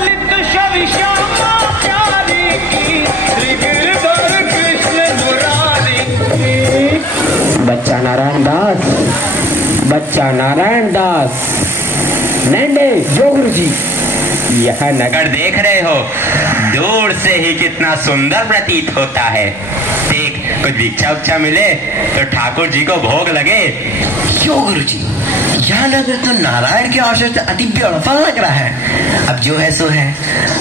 ललित छवि श्यामा प्यारी की, श्री गिरधर कृष्ण मुरारी की। बच्चा नारायण दास, बच्चा नारायण दास। नंदे जो गुरु जी, यह नगर देख रहे हो, दूर से ही कितना सुंदर प्रतीत होता है। देख, कुछ भिक्षा उच्छा मिले तो ठाकुर जी को भोग लगे। क्यों गुरु जी, यह नगर तो नारायण के आश्रय से अति ब्यूटीफुल लग रहा है। अब जो है सो है,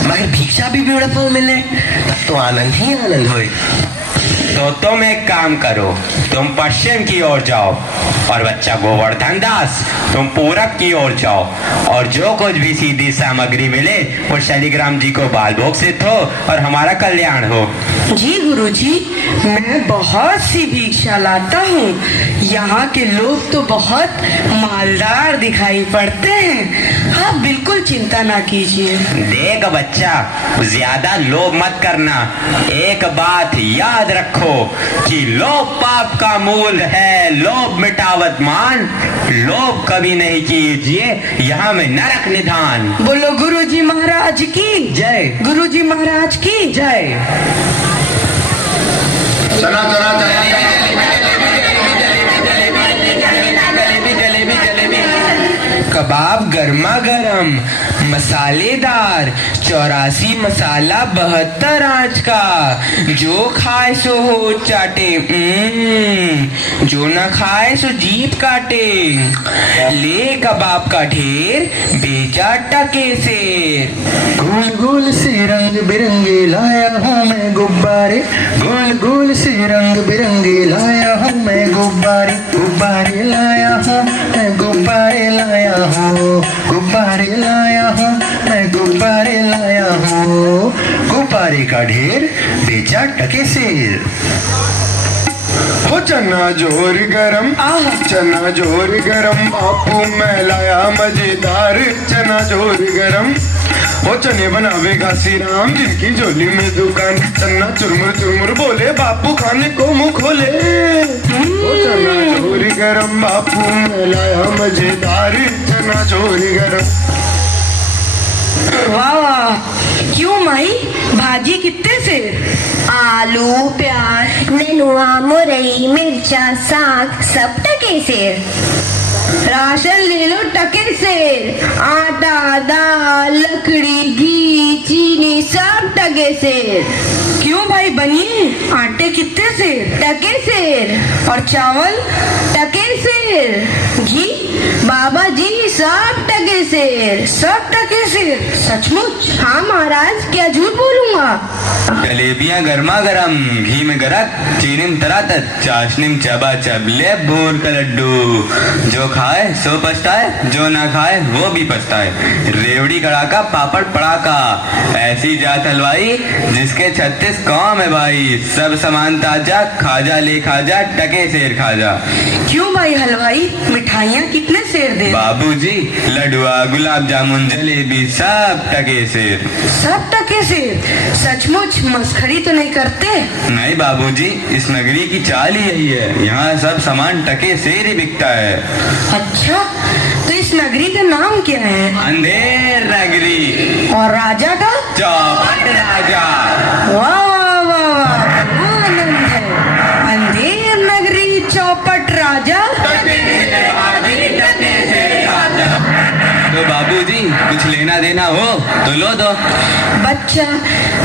मगर भिक्षा भी ब्यूटीफुल मिले तब तो आनंद ही आनंद होए। तो तुम एक काम करो, तुम पश्चिम की ओर जाओ और बच्चा गोवर्धन दास तुम पूरब की ओर जाओ, और जो कुछ भी सीधी सामग्री मिले वो शालिग्राम जी को बाल भोग सिद्ध हो और हमारा कल्याण हो। जी गुरुजी, मैं बहुत सी भिक्षा लाता हूँ। यहाँ के लोग तो बहुत मालदार दिखाई पड़ते हैं। आप बिल्कुल चिंता ना कीजिए। देख बच्चा, ज्यादा लोभ मत करना। एक बात याद रखो कि लोभ पाप का मूल है, लोभ मिटावत मान, लोभ कभी नहीं कीजिए, यहाँ में नरक निधान। बोलो गुरुजी महाराज की जय। गुरुजी महाराज की जय। चना चना चना कबाब गर्मा गर्म मसालेदार 84 मसाला 72 आंच का, जो खाए सो हो चाटे, जो ना खाए सो जीभ काटे। ले कबाब का ढेर, बेचा टके से। गोल गोल से रंग बिरंगे लाया हूँ मैं गुब्बारे, गोल गोल से रंग बिरंगे लाया हूँ मैं गुब्बारे, गुब्बारे लाया हूँ मैं गुब्बारे लाया हूँ, गुब्बारे लाया हूँ मैं गुब्बारे लाया हूँ। गुब्बारे का ढेर, बेचा टके से। हो चना जोर गरम, चना जोर गरम, बापू मैं लाया मजेदार चना जोर गरम। हो चने बनावेगा श्री राम, जिनकी झोली में दुकान, चन्ना चुरमुर चुरमुर बोले, बापू खाने को मुंह खोले। हो चना जोर गरम, बापू मैं लाया मजेदार चना जोर गरम। वाह वाह, क्यों माई, भाजी कितने से? आलू, प्याज, नेनुआ, मुरई, मिर्चा, साग सब टके से। राशन ले लो टके से। आटा, दाल, लकड़ी, घी, चीनी सब टके से। क्यों भाई बनिए, आटे कितने से? टके से। और चावल? टके से। घी? बाबा जी सब टके से। सब टके से? सचमुच? हाँ महाराज, क्या झूठ बोलूंगा। जलेबियां गर्मा गर्म, घी में गरक, चीनी में तरातत, चाशनी में चबा चबले भूर का लड्डू। जो खाए सो पछताए, जो ना खाए वो भी पछताए। रेवड़ी कड़ाका, पापड़ पड़ाका, ऐसी जात हलवाई जिसके 36 काम है भाई। सब सामान ताजा, खाजा ले खाजा, टके सेर खाजा। क्यों भाई हलवाई, मिठाइयाँ कितने सेर दे? बाबूजी लडुआ, गुलाब जामुन, जलेबी सब टके सेर। सब टके सेर? सचमुच मस्खरी तो नहीं करते? नहीं बाबूजी, इस नगरी की चाल ही यही है, यहाँ सब सामान टके सेर ही बिकता है। अच्छा, तो इस नगरी का नाम क्या है? अंधेर नगरी। और राजा का? चौपट राजा। वाह वाह वाह, आनंद है। अंधेर नगरी, चौपट राजा। तो बाबूजी कुछ लेना देना हो तो लो दो। बच्चा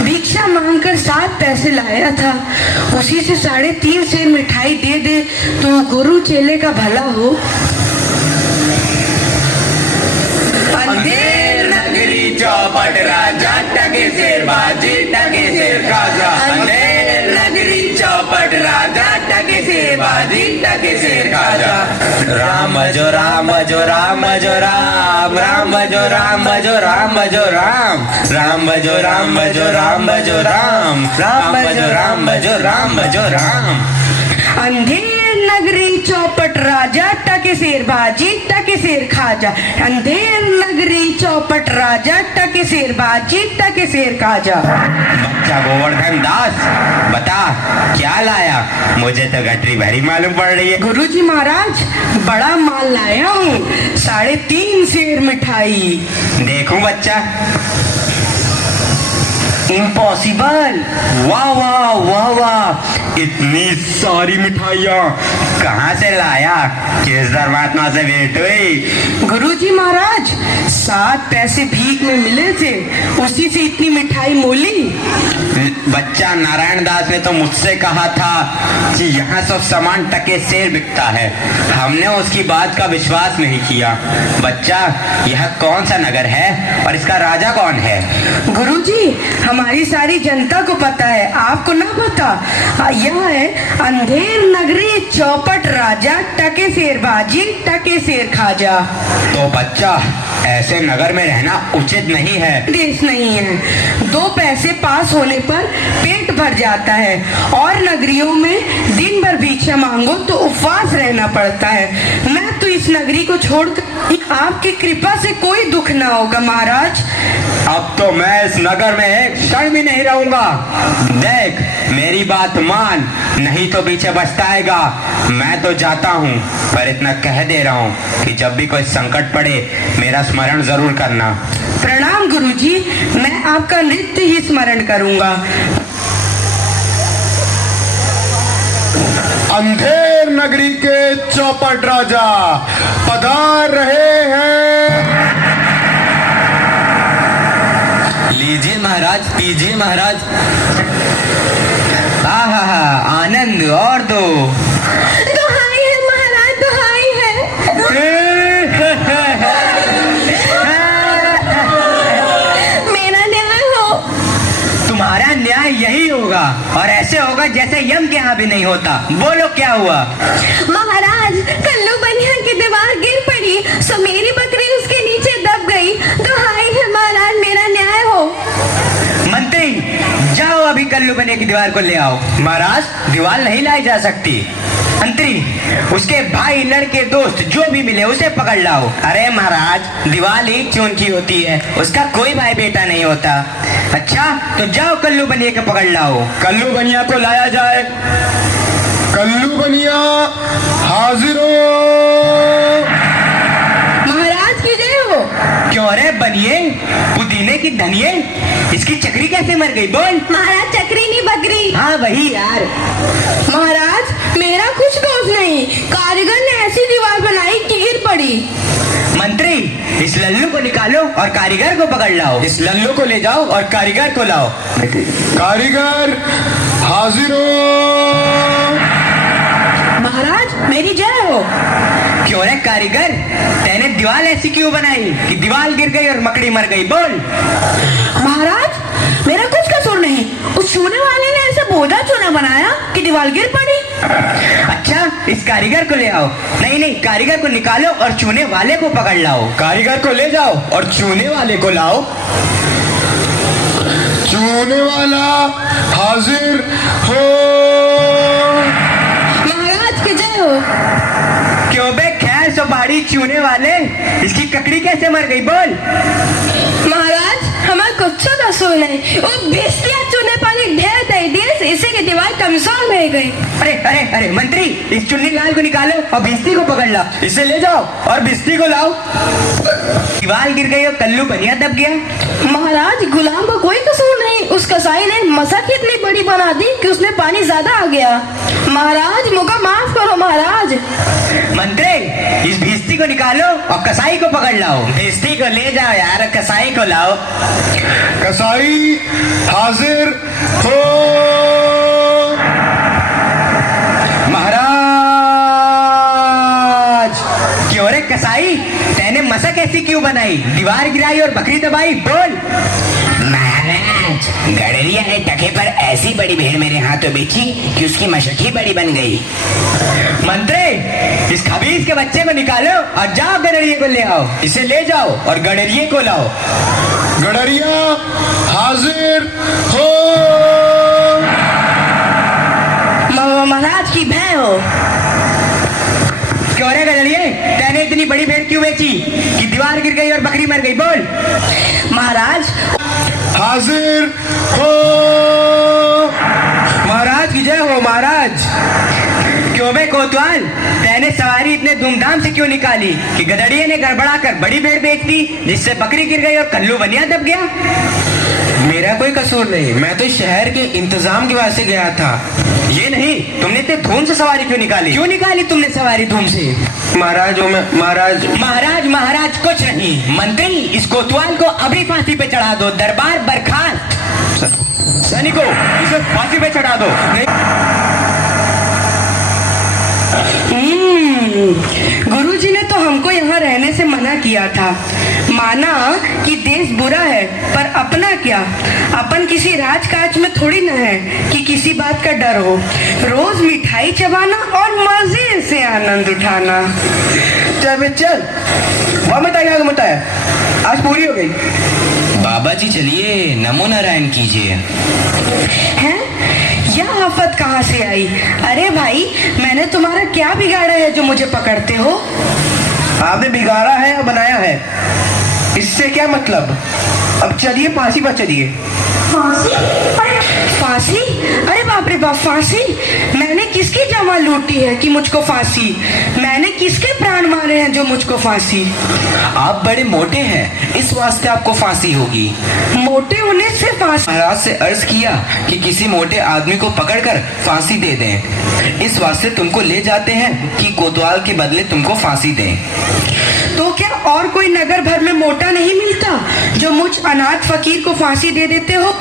भिक्षा मांगकर 7 पैसे लाया था, उसी से 3.5 सेर मिठाई दे दे तो गुरु चेले का भला हो। अंधेर नगरी, चौपट राजा, टके सेर बाजी, टके सेर खाजा। अंधेर नगरी, चौपट राजा, टके सेर बाजी, टके सेर खाजा। राम भजो राम भजो राम भजो राम, राम भजो राम भजो राम भजो राम, राम भजो राम भजो राम भजो राम, राम भजो राम भजो राम भजो राम। अंधेर नगरी, चौपट राजा, टके सेर भाजी, टके सेर खाजा। अंधेर नगरी, चौपट राजा, टके सेर भाजी, टके सेर खाजा। बच्चा गोवर्धन दास, बता क्या लाया? मुझे तो गठरी भरी मालूम पड़ रही है। गुरुजी महाराज, बड़ा माल लाया हूँ, 3.5 सेर मिठाई। देखूं बच्चा। इम्पॉसिबल। वाह वाह वाह वाह, इतनी सारी मिठाइयाँ कहाँ से लाया? किस धर्मात्मा से भेंट हुई? गुरुजी महाराज 7 पैसे भीख में मिले थे, उसी से इतनी मिठाई मोली। बच्चा, नारायण दास ने तो मुझसे कहा था कि यहाँ सब सामान टके सेर बिकता है। हमने उसकी बात का विश्वास नहीं किया। बच्चा, यह कौन सा नगर है और इसका राजा कौन है? गुरुजी, हमारी सारी जनता को पता है, आपको ना पता? यह है अंधेर नगरी, चौपट राजा, टके शेर बाजी, टके शेर खाजा। तो बच्चा, ऐसे नगर में रहना उचित नहीं है। देश नहीं है। 2 पैसे पास होने पर पेट भर जाता है और नगरियों में दिन भर भिक्षा मांगो तो उपवास रहना पड़ता है। मैं तो इस नगरी को छोड़कर आपकी कृपा से कोई दुख ना होगा महाराज। अब तो मैं इस नगर में एक क्षण भी नहीं रहूंगा। देख, मेरी बात मान, नहीं तो पीछे पछताएगा। मैं तो जाता हूँ, पर इतना कह दे रहा हूँ कि जब भी कोई संकट पड़े मेरा स्मरण जरूर करना। प्रणाम गुरुजी, मैं आपका नित्य ही स्मरण करूंगा। अंधेर नगरी के चौपट राजा पधार रहे हैं। लीजिए महाराज, पीजिए महाराज। आहा, आनंद और दो। दुहाई है महाराज, दुहाई है। मेरा न्याय हो। तुम्हारा न्याय यही होगा, और ऐसे होगा जैसे यम के यहाँ भी नहीं होता। बोलो क्या हुआ? महाराज, कल्लू बनिया की दीवार गिर पड़ी, सो मेरी बकरी उसके नीचे दब गई। दुहाई है महाराज, मेरा न्याय हो। मंत्री, जाओ अभी कल्लू बनिया की दीवार को ले आओ। महाराज, दीवार नहीं लाई जा सकती। मंत्री, उसके भाई, लड़के, दोस्त जो भी मिले उसे पकड़ लाओ। अरे महाराज, दीवार एक चून की होती है, उसका कोई भाई बेटा नहीं होता। अच्छा, तो जाओ कल्लू बनिया के पकड़ लाओ। कल्लू बनिया को लाया जाए। कल्लू बनिया हाजिर हो। महाराज की जय हो। क्यों रे बनिए, पुदीने की धनिये, इसकी चक्री कैसे मर गई? बोल। महाराज, चक्री नहीं बकरी। हाँ वही यार। महाराज, मेरा कुछ दोष नहीं, कारीगर ने ऐसी दीवार बनाई कि गिर पड़ी। मंत्री, इस लल्लू को निकालो और कारीगर को पकड़ लाओ। इस लल्लू को ले जाओ और कारीगर को लाओ। कारीगर हाजिर हो। महाराज, मेरी जय हो। क्यों रे कारीगर, तेने दीवार ऐसी क्यों बनाई कि दीवार गिर गई और मकड़ी मर गई? बोल। महाराज, मेरा कुछ कसूर नहीं, उस चूने वाले ने ऐसा बोझा चूना बनाया कि दीवार गिर पड़ी। अच्छा, इस कारीगर को ले आओ। नहीं नहीं, कारीगर को निकालो और चूने वाले को पकड़ लाओ। कारीगर को ले जाओ और चूने वाले को लाओ। चूने वाला हाजिर हो। महाराज की जय हो। क्यों बे खैर सवारी चूने वाले, इसकी ककड़ी कैसे मर गई? बोल। महाराज, हमें कुछ कसूर नहीं, वो बेस्तिया चूने पानी ढेर दे दिए, इसी की दीवार कमजोर रह गई। अरे अरे अरे मंत्री, इस चुन्नी लाल को निकालो और भिस्ती को पकड़ ला। इसे ले जाओ और भिस्ती को लाओ। दीवार गिर गई और कल्लू बनिया दब गया। महाराज, गुलाम का कोई कसूर नहीं, उस कसाई ने मसक इतनी बड़ी बना दी कि उसमें पानी ज्यादा आ गया। महाराज, मुझे माफ करो महाराज। मंत्री, इस भिस्ती को निकालो और कसाई को पकड़ लाओ। भिस्ती को ले जाओ यार, कसाई को लाओ। कसाई हाजिर हो। महाराज, क्यों रे कसाई, तेने मसक ऐसी क्यों बनाई? दीवार गिराई और बकरी दबाई। बोल। महाराज, गडरिया ने टके पर ऐसी बड़ी भेड़ मेरे हाथों बेची कि उसकी मशक ही बड़ी बन गई। मंत्री, इस खबीज के बच्चे को निकालो और जाओ गडरिये को ले आओ। इसे ले जाओ और गडरिये को लाओ। गडरिया हाजिर हो। महाराज की भय हो। क्यों रे गडरिये, तेने इतनी बड़ी भेड़ क्यों बेची कि दीवार गिर गई और बकरी मर गई? बोल। महाराज, हाजिर हो। महाराज की जय हो। महाराज, क्यों बे कोतवाल, तेने सवारी इतने धूमधाम से क्यों निकाली कि गदड़िये ने गड़बड़ा कर बड़ी भेड़ बेच दी, जिससे बकरी गिर गई और कल्लू बनिया दब गया? मेरा कोई कसूर नहीं, मैं तो शहर के इंतजाम की वजह से गया था। ये नहीं, तुमने इतने धूम से सवारी क्यों निकाली? क्यों निकाली तुमने सवारी धूम से? महाराज वो मैं महाराज महाराज महाराज कुछ नहीं, मंत्री इस कोतवाल को अभी फांसी पे चढ़ा दो, दरबार बर्खास्त। सैनिकों, इसे फांसी पे चढ़ा दो। गुरुजी ने तो हमको यहाँ रहने से मना किया था। माना कि देश बुरा है, पर अपना क्या, अपन किसी राजकाज में थोड़ी न है कि किसी बात का डर हो। रोज मिठाई चबाना और मजे से आनंद उठाना। चल बे चल, वह मत आया, आज पूरी हो गई। बाबा जी चलिए, नमो नारायण कीजिए। हैं? यह आफत कहाँ से आई? अरे भाई, मैंने तुम्हारा क्या बिगाड़ा है जो मुझे पकड़ते हो? आपने बिगाड़ा है और बनाया है, इससे क्या मतलब? अब चलिए फांसी पर चलिए। फांसी? अरे बाप रे बाप, फांसी? मैंने किसकी जमा लूटी है कि मुझको फांसी? मैंने किसके प्राण मारे हैं जो मुझको फांसी? आप बड़े मोटे हैं, इस वास्ते आपको फांसी होगी। मोटे होने से फांसी? महाराज से अर्ज किया कि किसी मोटे आदमी को पकड़कर फांसी दे दें, इस वास्ते तुमको ले जाते हैं कि कोतवाल के बदले तुमको फांसी दें। तो क्या और कोई नगर भर में मोटा नहीं मिलता जो मुझ अनाथ फकीर को फांसी दे देते हो?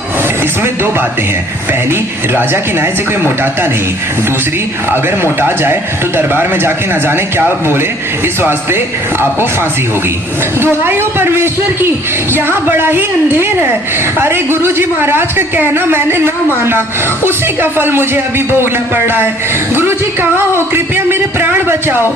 इसमें दो बातें हैं, पहली, राजा के न्याय से कोई मोटाता नहीं, दूसरी, अगर मोटा जाए तो दरबार में जाके न जाने क्या बोले, इस वास्ते आपको फांसी होगी। दुहाई हो परमेश्वर की, यहाँ बड़ा ही अंधेर है। अरे गुरुजी महाराज का कहना मैंने ना माना, उसी का फल मुझे अभी भोगना पड़ रहा है। गुरुजी कहाँ हो? कृपया मेरे प्राण बचाओ।